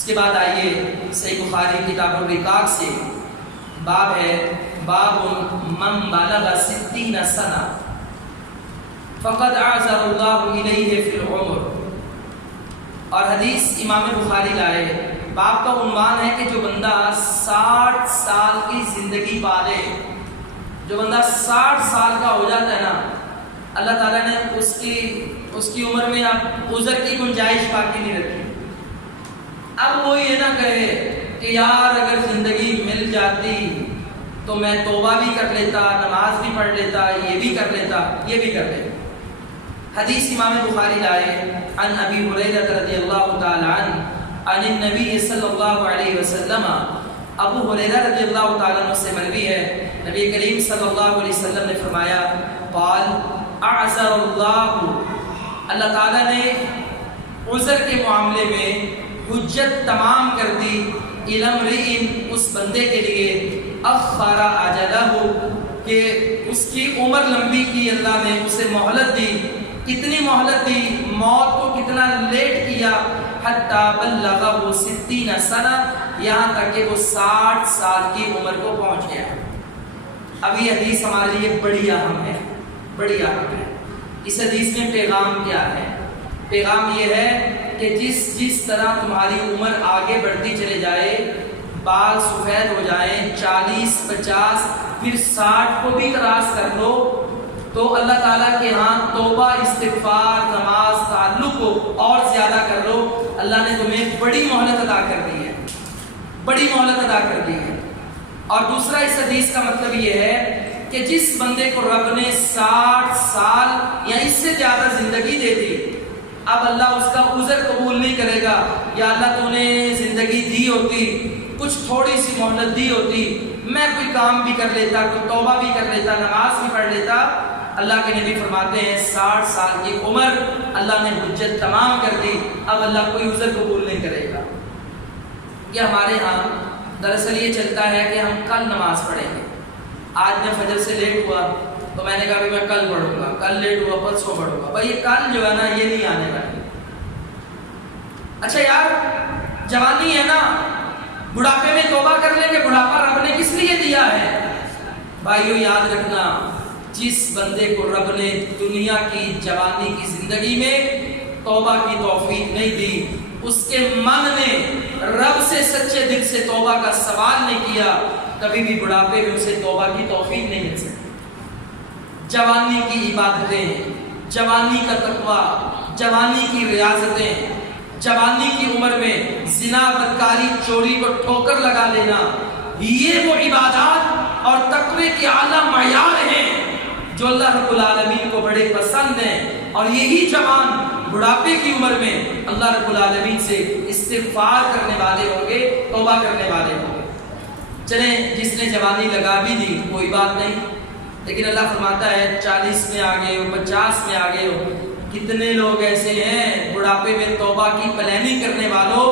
اس کے بعد آئیے صحیح بخاری کتاب الرقاق سے باب ہے باب من بلغ 60 سنہ فقد اعذر اللہ الیہ فی العمر، اور حدیث امام بخاری لائے. باب کا عنوان ہے کہ جو بندہ 60 سال کی زندگی پالے، جو بندہ 60 سال کا ہو جاتا ہے نا، اللہ تعالیٰ نے اس کی عمر میں اب عذر کی گنجائش باقی نہیں رکھی. اب وہ یہ نہ کہے کہ یار اگر زندگی مل جاتی تو میں توبہ بھی کر لیتا، نماز بھی پڑھ لیتا، یہ بھی کر لیتا، یہ بھی کر لیتا. حدیث امام بخاری لائے عن ابی ہریرہ رضی اللہ تعالی عنہ عن النبی صلی اللہ علیہ وسلم. ابو ہریرہ رضی اللہ تعالیٰ عنہ سے مروی ہے، نبی کریم صلی اللہ علیہ وسلم نے فرمایا قال اعذر اللہ تعالیٰ نے عذر کے معاملے میں حجت تمام کر دی الامرئ اس بندے کے لیے اخر اجلہ کہ اس کی عمر لمبی کی، اللہ نے اسے مہلت دی. کتنی مہلت دی؟ موت کو کتنا لیٹ کیا؟ حتی بلغہ 60 سنہ، یہاں تک کہ وہ 60 سال کی عمر کو پہنچ گیا. اب یہ حدیث ہمارے لیے بڑی اہم ہے، بڑی اہم ہے. اس حدیث میں پیغام کیا ہے؟ پیغام یہ ہے کہ جس طرح تمہاری عمر آگے بڑھتی چلے جائے، بال سفید ہو جائیں، 40 50 پھر 60 کو بھی کراس کر لو تو اللہ تعالیٰ کے ہاں توبہ استغفار نماز تعلق کو اور زیادہ کر لو. اللہ نے تمہیں بڑی مہلت عطا کر دی ہے، بڑی مہلت عطا کر دی ہے. اور دوسرا اس حدیث کا مطلب یہ ہے کہ جس بندے کو رب نے 60 سال یا اس سے زیادہ زندگی دے دی، اب اللہ اس کا عذر قبول نہیں کرے گا. یا اللہ تو نے زندگی دی ہوتی، کچھ تھوڑی سی مہلت دی ہوتی، میں کوئی کام بھی کر لیتا، کوئی توبہ بھی کر لیتا، نماز بھی پڑھ لیتا. اللہ کے نبی فرماتے ہیں 60 سال کی عمر اللہ نے حجت تمام کر دی، اب اللہ کوئی عذر قبول نہیں کرے گا. یہ ہمارے ہاں دراصل یہ چلتا ہے کہ ہم کل نماز پڑھیں گے. آج میں فجر سے لیٹ ہوا تو میں نے کہا بھی میں کل پڑھوں گا، کل لیٹ ہوا پرسوں پڑھوں گا. بھائی یہ کل جو ہے نا یہ نہیں آنے والی. اچھا یار جوانی ہے نا، بڑھاپے میں توبہ کر لیں گے. بڑھاپا رب نے کس لیے دیا ہے؟ بھائیو یاد رکھنا، جس بندے کو رب نے دنیا کی جوانی کی زندگی میں توبہ کی توفیق نہیں دی، اس کے من نے رب سے سچے دل سے توبہ کا سوال نہیں کیا، کبھی بھی بڑھاپے میں اسے توبہ کی توفیق نہیں مل سکتی. جوانی کی عبادتیں، جوانی کا تقویٰ، جوانی کی ریاضتیں، جوانی کی عمر میں زنا بدکاری چوری کو ٹھوکر لگا لینا، یہ وہ عبادات اور تقوی کے اعلیٰ معیار ہیں جو اللہ رب العالمین کو بڑے پسند ہیں. اور یہی جوان بڑھاپے کی عمر میں اللہ رب العالمین سے استغفار کرنے والے ہوں گے، توبہ کرنے والے ہوں گے. چلیں جس نے جوانی لگا بھی دی کوئی بات نہیں، لیکن اللہ فرماتا ہے 40 میں آ گئے ہو، 50 میں آ گئے ہو. کتنے لوگ ایسے ہیں بڑھاپے میں توبہ کی پلاننگ کرنے والوں،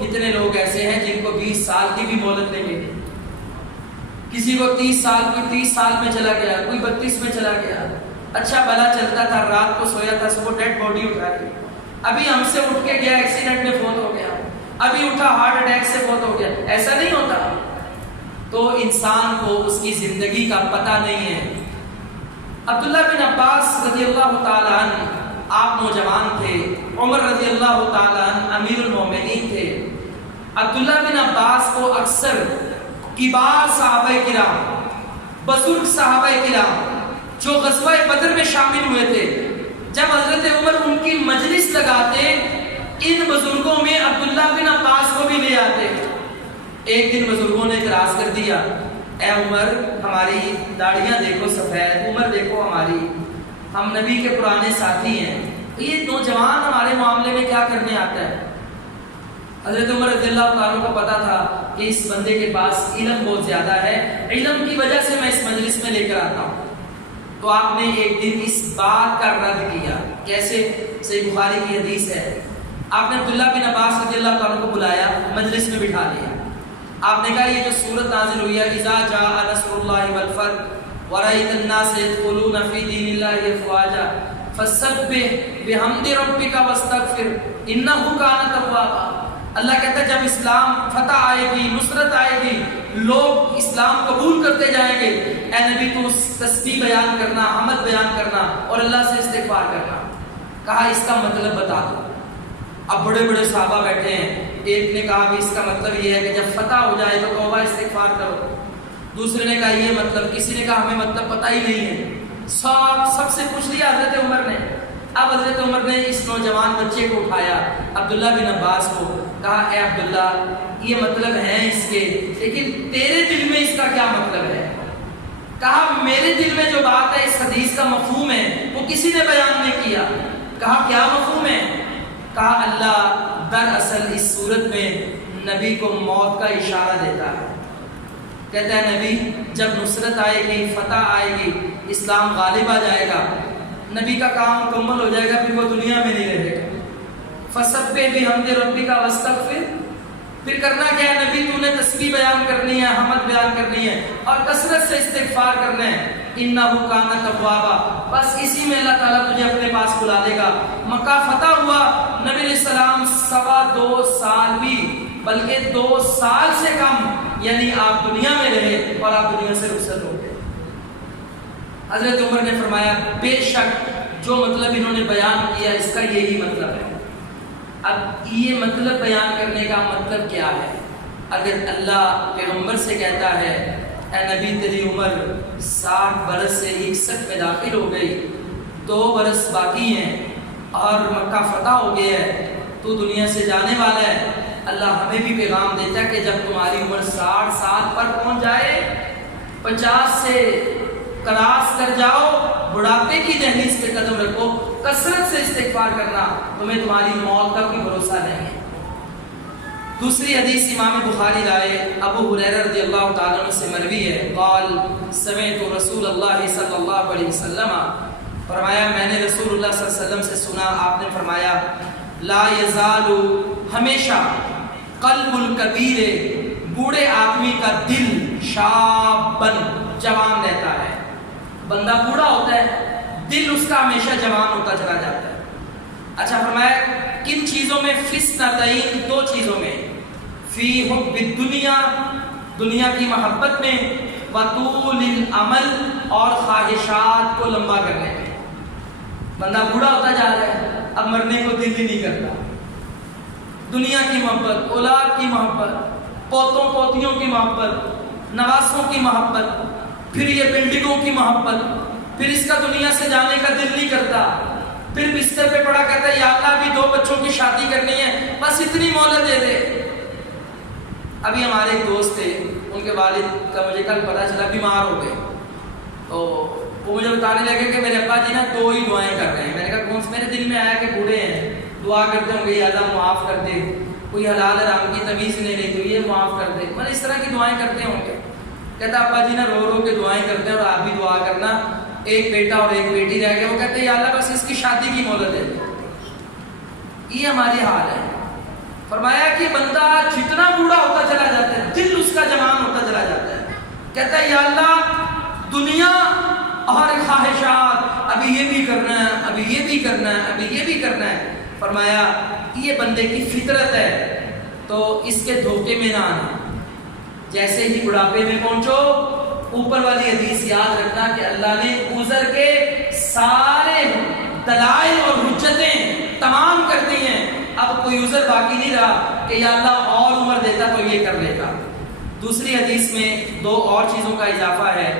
کتنے لوگ ایسے ہیں جن کو 20 سال کی بھی مہلت نہیں ملی. کسی کو 30 سال، کوئی 30 سال میں چلا گیا، کوئی 32 میں چلا گیا. اچھا بھلا چلتا تھا، رات کو سویا تھا، صبح ڈیڈ باڈی اٹھا کے، ابھی ہم سے اٹھ کے گیا ایکسیڈنٹ میں فوت ہو گیا، ابھی اٹھا ہارٹ اٹیک سے فوت ہو گیا. ایسا نہیں ہوتا. تو انسان کو اس کی زندگی کا پتہ نہیں ہے. عبداللہ بن عباس رضی اللہ تعالی عنہ آپ نوجوان تھے، عمر رضی اللہ تعالی عنہ امیر المومنین تھے. عبداللہ بن عباس کو اکثر کبار صحابہ کرام، بزرگ صحابہ کرام جو غزوہ بدر میں شامل ہوئے تھے، جب حضرت عمر ان کی مجلس لگاتے، ان بزرگوں میں عبداللہ بن عباس کو بھی لے آتے. ایک دن بزرگوں نے اعتراض کر دیا، اے عمر ہماری داڑیاں دیکھو سفید، عمر دیکھو ہماری، ہم نبی کے پرانے ساتھی ہیں، یہ نوجوان ہمارے معاملے میں کیا کرنے آتا ہے؟ حضرت عمر رضی اللہ عنہ کو پتا تھا کہ اس بندے کے پاس علم بہت زیادہ ہے، علم کی وجہ سے میں اس مجلس میں لے کر آتا ہوں. تو آپ نے ایک دن اس بات کا رد کیا. کیسے؟ صحیح بخاری کی حدیث ہے. آپ نے عبداللہ بن عباس رضی اللہ عنہ کو بلایا، مجلس میں بٹھا لیا. آپ نے کہا یہ جو سورت نازل ہوئی ہے اذا جاء نصر اللہ والفتح ورأیت الناس يدخلون فی دین اللہ افواجا فسبح بحمد ربک واستغفر انہ کان توابا. اللہ کہتا ہے جب اسلام فتح آئے گی، نصرت آئے گی، لوگ اسلام قبول کرتے جائیں گے، اے نبی تو تسبیح بیان کرنا، حمد بیان کرنا اور اللہ سے استغفار کرنا۔ کہا اس کا مطلب بتا دو۔ اب بڑے بڑے صحابہ بیٹھے ہیں، ایک نے کہا کہ اس کا مطلب یہ ہے کہ جب فتح ہو جائے تو توبہ استغفار کرو، دوسرے نے کہا یہ مطلب، کسی نے کہا ہمیں مطلب پتہ ہی نہیں ہے۔ سب سے پوچھ لیا حضرت عمر نے۔ اب حضرت عمر نے اس نوجوان بچے کو اٹھایا، عبداللہ بن عباس کو، کہا اے عبداللہ یہ مطلب ہے اس کے، لیکن تیرے دل میں اس کا کیا مطلب ہے؟ کہا میرے دل میں جو بات ہے اس حدیث کا مفہوم ہے وہ کسی نے بیان نہیں کیا۔ کہا کیا مفہوم ہے؟ کہا اللہ دراصل اس صورت میں نبی کو موت کا اشارہ دیتا ہے۔ کہتا ہے نبی جب نصرت آئے گی، فتح آئے گی، اسلام غالب آ جائے گا، نبی کا کام مکمل ہو جائے گا، پھر وہ دنیا میں نہیں رہے گا۔ فسبح بحمد ربک واستغفر، پھر کرنا کیا ہے نبی؟ تو نے تسبیح بیان کرنی ہے، حمد بیان کرنی ہے اور کثرت سے استغفار کرنا ہے۔ انہ کان توابا، بس اسی میں اللہ تعالیٰ تجھے اپنے پاس بلا لے گا۔ مکہ فتح ہوا، نبی علیہ السلام 2.25 سال بھی بلکہ 2 سال سے کم یعنی آپ دنیا میں رہے اور آپ دنیا سے رخصت ہو گئے۔ حضرت عمر نے فرمایا بے شک جو مطلب انہوں نے بیان کیا اس کا یہی مطلب ہے۔ اب یہ مطلب بیان کرنے کا مطلب کیا ہے؟ اگر اللہ پیغمبر سے کہتا ہے اے نبی تیری عمر 60 برس سے 61 میں داخل ہو گئی، 2 برس باقی ہیں اور مکہ فتح ہو گیا ہے، تو دنیا سے جانے والا ہے، اللہ ہمیں بھی پیغام دیتا ہے کہ جب تمہاری عمر 60 سال پر پہنچ جائے، 50 سے کراس کر جاؤ، بڑھاپے کی دہلیز پہ قدم رکھو، کثرت سے استغفار کرنا، تمہیں تمہاری موت کا کوئی بھروسہ نہیں ہے۔ دوسری حدیث امام بخاری لائے، ابو ہریرہ رضی اللہ تعالیٰ عنہ سے مروی ہے، قال سمعت رسول اللہ صلی اللہ علیہ وسلم، فرمایا میں نے رسول اللہ صلی اللہ علیہ وسلم سے سنا، آپ نے فرمایا لا یزال، ہمیشہ قلب الکبیر، بوڑھے آدمی کا دل، شابن، جوان رہتا ہے۔ بندہ بوڑھا ہوتا ہے، دل اس کا ہمیشہ جوان ہوتا چلا جاتا ہے۔ اچھا فرمایا کن چیزوں میں؟ فسنتین، 2 چیزوں میں، فی حب الدنیا، دنیا کی محبت میں، وطول العمل، اور خواہشات کو لمبا کرنے میں۔ بندہ بوڑھا ہوتا جا رہا ہے، اب مرنے کو دل ہی نہیں کرتا، دنیا کی محبت، اولاد کی محبت، پوتوں پوتیوں کی محبت، نواسوں کی محبت، پھر یہ بلڈنگوں کی محبت، پھر اس کا دنیا سے جانے کا دل نہیں کرتا، پھر بستر پہ پڑا کہتا ہے یا اللہ ابھی 2 بچوں کی شادی کرنی ہے، بس اتنی مہلت دے دے۔ ابھی ہمارے ایک دوست تھے، ان کے والد کا مجھے کل پتہ چلا بیمار ہو گئے، تو وہ مجھے بتانے لگے کہ میرے ابا جی نا 2 ہی دعائیں کر رہے ہیں۔ میں نے کہا کون سی؟ میرے دل میں آیا کہ بوڑھے ہیں، دعا کرتے ہوں گے یا اللہ معاف کر دے، کوئی حلال حرام کی تمیز نہیں رہی تو یہ معاف کر دے، مطلب اس طرح کی دعائیں کرتے ہوں گے۔ کہتا ابا جی نا رو رو کے دعائیں کرتے ہیں اور آپ بھی دعا کرنا، ایک بیٹا اور ایک بیٹی رہ گئے، وہ کہتے ہیں یا اللہ بس اس کی شادی کی مہلت دے دے۔ یہ ہماری حال ہے۔ فرمایا کہ بندہ جتنا بوڑھا ہوتا چلا جاتا ہے، دل اس کا جوان ہوتا چلا جاتا ہے، کہتا ہے یا اللہ دنیا اور خواہشات، ابھی یہ بھی کرنا ہے، ابھی یہ بھی کرنا ہے، ابھی یہ بھی کرنا ہے۔ فرمایا یہ بندے کی فطرت ہے، تو اس کے دھوکے میں نہ آنا۔ جیسے ہی بڑھاپے میں پہنچو، اوپر والی حدیث یاد رکھنا کہ اللہ نے عذر کے سارے دلائل اور حجتیں تمام کر دی ہیں، اب کوئی عذر باقی نہیں رہا کہ یا اللہ اور عمر دیتا تو یہ کر لیتا۔ دوسری حدیث میں 2 اور چیزوں کا اضافہ ہے۔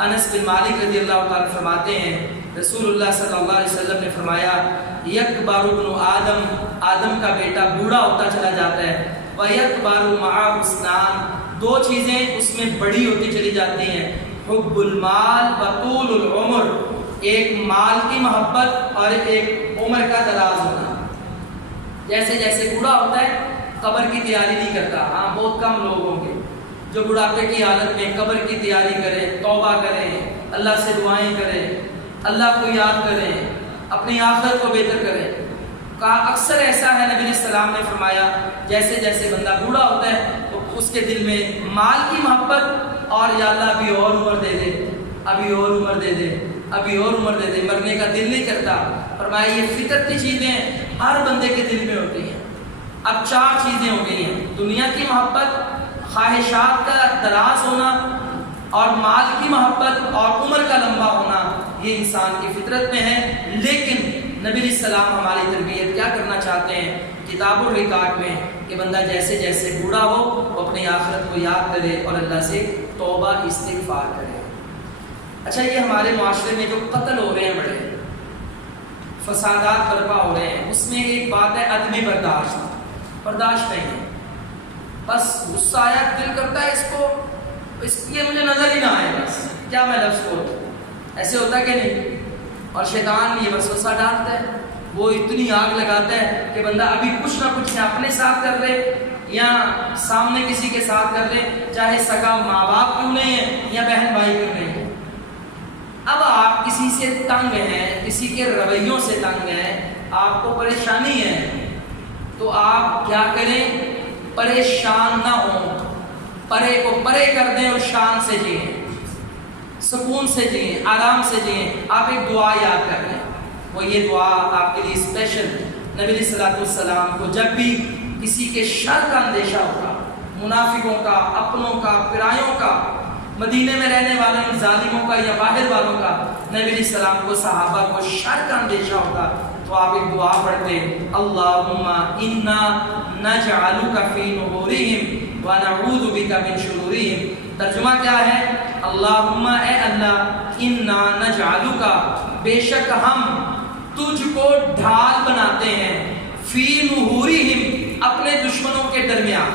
انس بن مالک رضی اللہ تعالیٰ فرماتے ہیں رسول اللہ صلی اللہ علیہ وسلم نے فرمایا یکبر ابن آدم، آدم کا بیٹا بوڑھا ہوتا چلا جاتا ہے، وَيَكْبَرُ مَعَهُ اثْنَانِ، 2 چیزیں اس میں بڑی ہوتی چلی جاتی ہیں، حب المال وطول العمر، ایک مال کی محبت اور ایک عمر کا دراز ہونا۔ جیسے جیسے بوڑھا ہوتا ہے قبر کی تیاری نہیں کرتا، ہاں بہت کم لوگ ہوں گے جو بڑھاپے کی حالت میں قبر کی تیاری کریں، توبہ کریں، اللہ سے دعائیں کریں، اللہ کو یاد کریں، اپنی آخرت کو بہتر کریں۔ کہا اکثر ایسا ہے، نبی علیہ السلام نے فرمایا جیسے جیسے بندہ بوڑھا ہوتا ہے تو اس کے دل میں مال کی محبت اور یا اللہ ابھی اور عمر دے دے، ابھی اور عمر دے دے، ابھی اور عمر دے دے، مرنے کا دل نہیں کرتا۔ فرمایا یہ فطرتی چیزیں ہر بندے کے دل میں ہوتی ہیں۔ اب 4 چیزیں ہو گئی ہیں، دنیا کی محبت، خواہشات کا دراز ہونا، اور مال کی محبت اور عمر کا لمبا ہونا، یہ انسان کی فطرت میں ہے۔ لیکن نبی علیہ السلام ہماری تربیت کیا کرنا چاہتے ہیں کتاب الرقاق میں، کہ بندہ جیسے جیسے بوڑھا ہو وہ اپنی آخرت کو یاد کرے اور اللہ سے توبہ استغفار کرے۔ اچھا، یہ ہمارے معاشرے میں جو قتل ہو رہے ہیں، بڑے فسادات برپا ہو رہے ہیں، اس میں ایک بات ہے عدم برداشت نہیں ہے۔ بس غصہ آیا، دل کرتا ہے اس لیے مجھے نظر ہی نہ آئے، بس کیا میں لفظ بولوں، ایسے ہوتا ہے کہ نہیں؟ اور شیطان یہ وسوسہ ڈالتا ہے، وہ اتنی آگ لگاتا ہے کہ بندہ ابھی کچھ نہ کچھ یا اپنے ساتھ کر لے یا سامنے کسی کے ساتھ کر لے، چاہے سگا ماں باپ کیوں نہیں ہے یا بہن بھائی کیوں نہیں ہے۔ اب آپ کسی سے تنگ ہیں، کسی کے رویوں سے تنگ ہیں، آپ کو پریشانی ہے، تو آپ کیا کریں؟ پریشان نہ ہوں، پرے کو پرے کر دیں اور شان سے جئیں، سکون سے جئیں، آرام سے جئیں۔ آپ ایک دعا یاد کر لیں، وہ یہ دعا آپ کے لیے اسپیشل، نبی علیہ السلام کو جب بھی کسی کے شر کا اندیشہ ہوگا، منافقوں کا، اپنوں کا، پرایوں کا، مدینے میں رہنے والے ان ظالموں کا یا باہر والوں کا، نبی علیہ السلام کو، صحابہ کو شر کا اندیشہ ہوتا تو آپ ایک دعا پڑھتے، اللہم انا نجعلک فی نحورہم ونعوذ بک من شرورہم۔ ترجمہ کیا ہے؟ اللہم، اے اللہ، انا نجعلک، بے شک ہم تجھ کو ڈھال بناتے ہیں، فی نحورہم، اپنے دشمنوں کے درمیان،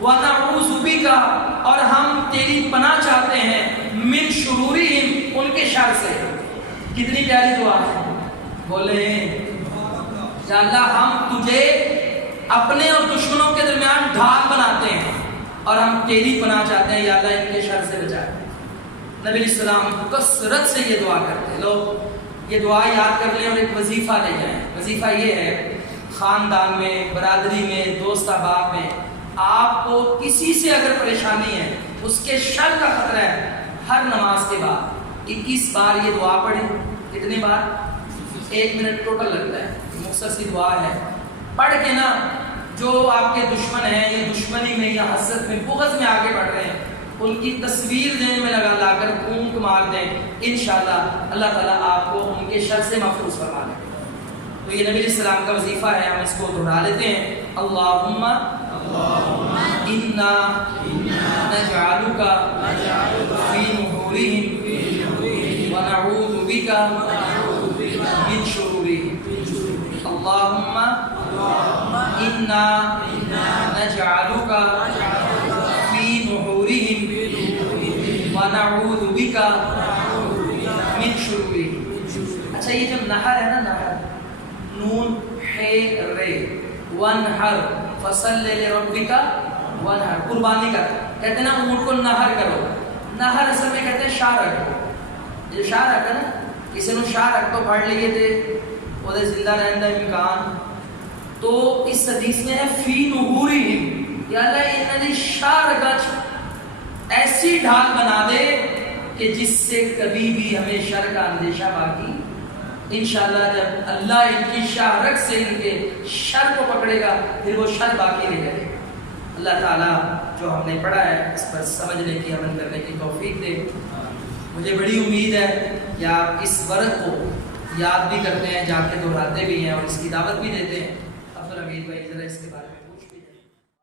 وَنَعُوذُ بِكَ، اور ہم تیری پناہ چاہتے ہیں، من شرورہم، ان کے شر سے۔ کتنی پیاری دعا ہے، بولے یا اللہ ہم تجھے اپنے اور دشمنوں کے درمیان ڈھال بناتے ہیں اور ہم تیری پناہ چاہتے ہیں، یا اللہ ان کے شر سے بچائے۔ نبی علیہ السلام کثرت سے یہ دعا کرتے، لوگ یہ دعا یاد کر لیں اور ایک وظیفہ لے جائیں۔ وظیفہ یہ ہے، خاندان میں، برادری میں، دوست احباب میں آپ کو کسی سے اگر پریشانی ہے، اس کے شر کا خطرہ ہے، ہر نماز کے بعد 21 بار یہ دعا پڑھیں۔ کتنی بار؟ 1 منٹ ٹوٹل لگتا ہے، مختصر سی دعا ہے، پڑھ کے نا جو آپ کے دشمن ہیں یا دشمنی میں یا حسد میں، بغض میں آگے بڑھ رہے ہیں، ان کی تصویر ذہن میں لا کر گھونٹ مار دیں، انشاءاللہ اللہ تعالیٰ آپ کو ان کے شر سے محفوظ فرما دے گا۔ تو یہ نبی علیہ السلام کا وظیفہ ہے، ہم اس کو دہرا لیتے ہیں، اللہم انا نجعلک فی نحورہم ونعوذ بک من شرورہم۔ اللہم انا نجعلک فی نحورہم ونعوذ بک من شرورہم۔ اچھا، یہ جو نہر ہے نا، نہر، نون ہے رے، ونہر، فصل لربک ونہر، قربانی کا کہتے ہیں نا، اونٹ کو نہر کرو۔ نہر اصل میں کہتے ہیں شاہ رکھو، جو شاہ رکھا نا، کسی نے شاہ رکھ تو پڑھ لیے تھے وہ زندہ رہنے کا امکان، تو اس حدیث میں ہے فی نحورہم، یا اللہ انہوں نے شاہ رکھ، ایسی ڈھال بنا دے کہ جس سے کبھی بھی ہمیں شر کا اندیشہ باقی، انشاءاللہ جب اللہ ان کی شاہ رکھ سے ان کے شر کو پکڑے گا پھر وہ شر باقی نہیں رہے گا۔ اللہ تعالیٰ جو ہم نے پڑھا ہے اس پر سمجھنے کی، عمل کرنے کی توفیق دے۔ مجھے بڑی امید ہے کہ آپ اس ورق کو یاد بھی کرتے ہیں، جا کے دہراتے بھی ہیں اور اس کی دعوت بھی دیتے ہیں۔ عبدالحمید بھائی ذرا اس کے بارے میں